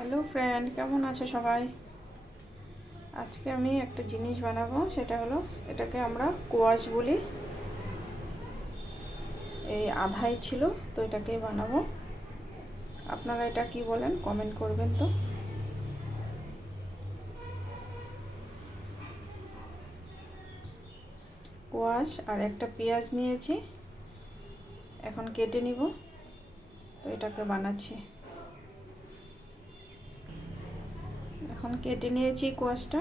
Hello friend, কেমন আছো সবাই? আজকে আমি একটা জিনিস বানাবো, সেটা হলো এটাকে আমরা কোয়াশ বলি। এই আধাই ছিল, তো এটাকে বানাবো। আপনারা এটা কি বলেন কমেন্ট করবেন তো। কোয়াশ আর একটা পেঁয়াজ নিয়েছি, এখন কেটে নিব। তো এটাকে বানাচ্ছি। এখন কেটে নিয়েছি কোয়াশটা,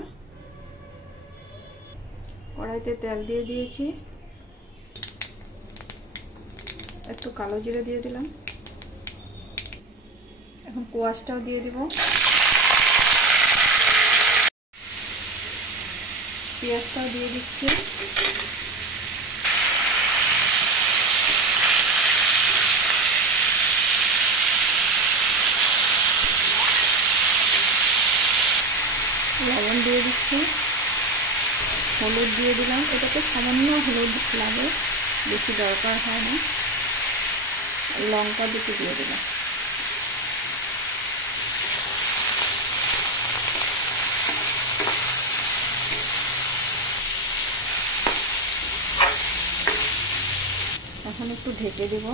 কড়াইতে তেল দিয়ে দিয়েছি, একটু কালো জিরে দিয়ে দিলাম। এখন কোয়াশটাও দিয়ে দিব, পেঁয়াজটাও দিয়ে দিচ্ছি। লবণ দিয়ে দিচ্ছি, হলুদ দিয়ে দিলাম। এটাতে সামান্য হলুদ লাগে, বেশি দরকার হয় না। লঙ্কা দুটো দিয়ে দিলাম। এখন একটু ঢেকে দেব।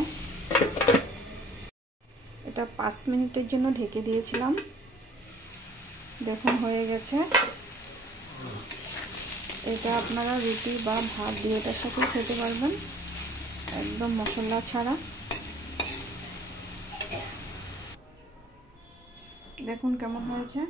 এটা 5 মিনিটের জন্য ঢেকে দিয়েছিলাম। দেখুন হয়ে গেছে। এটা আপনারা রুটি বা ভাত দিয়ে এটার সাথে খেতে পারবেন, একদম মশলা ছাড়া। দেখুন কেমন হয়েছে।